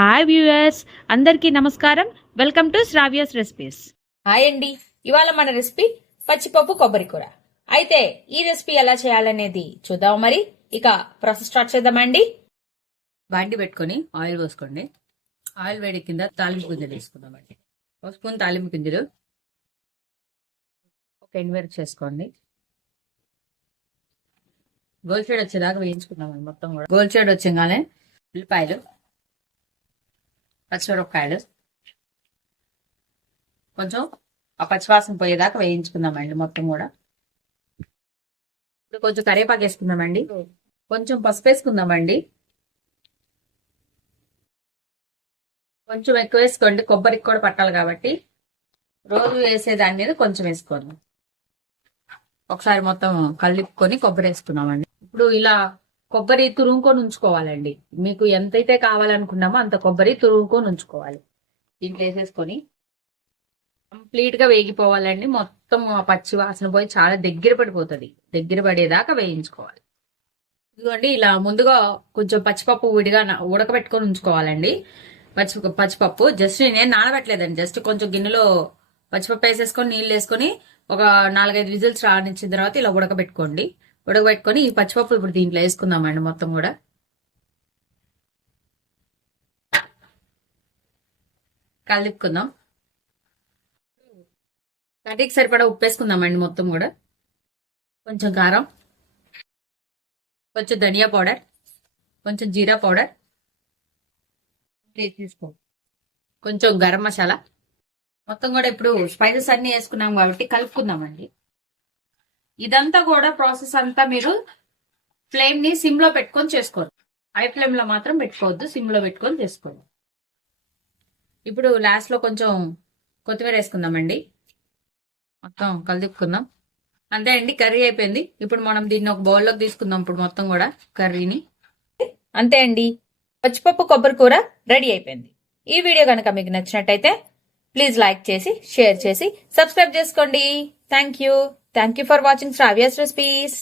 Hi viewers, అందరికీ నమస్కారం. Welcome to Sravya's recipes. Hi అండి, ఇవాళ మన రెసిపీ పచ్చిపప్పు కొబ్బరి కూర. అయితే ఈ రెసిపీ ఎలా చేయాలనేది చూద్దాం. మరి ఇక ప్రాసెస్ స్టార్ట్ చేద్దామండి. బాండి పెట్టుకొని ఆయిల్ పోసుకోండి. ఆయిల్ వేడి కింద తాలింపు గింజలు వేసుకుందామండి. ఒక స్పూన్ తాలింపు గింజలు, ఒక ఎండుమిరపకాయ చేసుకోండి. గోల్ షేడ్ వచ్చేదాకా వేయించుకుందామండి. మొత్తం కూడా గోల్ షేడ్ వచ్చేగానే ఉల్లిపాయలు, పచ్చిమిరపకాయలు కొంచెం ఆ పచ్చివాసన పోయేదాకా వేయించుకుందామండి మొత్తం కూడా. ఇప్పుడు కొంచెం కరివేపాకు వేసుకుందామండి. కొంచెం పసుపు వేసుకుందామండి. కొంచెం ఎక్కువ వేసుకోండి, కొబ్బరికి కూడా పట్టాలి కాబట్టి. రోజు వేసే దాని మీద కొంచెం వేసుకోండి. ఒకసారి మొత్తం కలిపుకొని కొబ్బరి వేసుకున్నామండి. ఇప్పుడు ఇలా కొబ్బరి తురుముకొని ఉంచుకోవాలండి. మీకు ఎంతైతే కావాలనుకున్నామో అంత కొబ్బరి తురుముకొని ఉంచుకోవాలి. దీంట్లో వేసేసుకొని కంప్లీట్ గా వేగిపోవాలండి. మొత్తం ఆ పచ్చి వాసన పోయి చాలా దగ్గర పడిపోతుంది. దగ్గర పడేదాకా వేయించుకోవాలి. ఇదిగోండి, ఇలా ముందుగా కొంచెం పచ్చిపప్పు విడిగా ఉడకబెట్టుకొని ఉంచుకోవాలండి. పచ్చిపప్పు జస్ట్ నేను నానబెట్టలేదండి. జస్ట్ కొంచెం గిన్నెలో పచ్చిపప్పు వేసేసుకొని నీళ్ళు వేసుకొని ఒక 4-5 విజిల్స్ రానిచ్చిన తర్వాత ఇలా ఉడకబెట్టుకోండి. ఉడకబెట్టుకొని ఈ పచ్చిపప్పు ఇప్పుడు దీంట్లో వేసుకుందామండి. మొత్తం కూడా కలిపుకుందాం. కర్రీకి సరిపడా ఉప్పు వేసుకుందామండి. మొత్తం కూడా కొంచెం కారం, కొంచెం ధనియా పౌడర్, కొంచెం జీరా పౌడర్ తీసుకో, కొంచెం గరం మసాలా. మొత్తం కూడా ఇప్పుడు స్పైసెస్ అన్ని వేసుకున్నాం కాబట్టి కలుపుకుందామండి. ఇదంతా కూడా ప్రాసెస్ అంతా మీరు ఫ్లేమ్ ని సిమ్ లో పెట్టుకొని చేసుకోండి. హై ఫ్లేమ్ లో మాత్రం పెట్టుకోవద్దు, సిమ్ లో పెట్టుకొని చేసుకోండి. ఇప్పుడు లాస్ట్ లో కొంచెం కొత్తిమీర వేసుకుందామండి. మొత్తం కలిపుకుందాం. అంతే అండి, కర్రీ అయిపోయింది. ఇప్పుడు మనం దీన్ని ఒక బౌల్లోకి తీసుకుందాం. ఇప్పుడు మొత్తం కూడా కర్రీని. అంతే అండి, పచ్చిపప్పు కొబ్బరి కూర రెడీ అయిపోయింది. ఈ వీడియో కనుక మీకు నచ్చినట్టయితే ప్లీజ్ లైక్ చేసి, షేర్ చేసి, సబ్స్క్రైబ్ చేసుకోండి. Thank you for watching Sravya's recipes.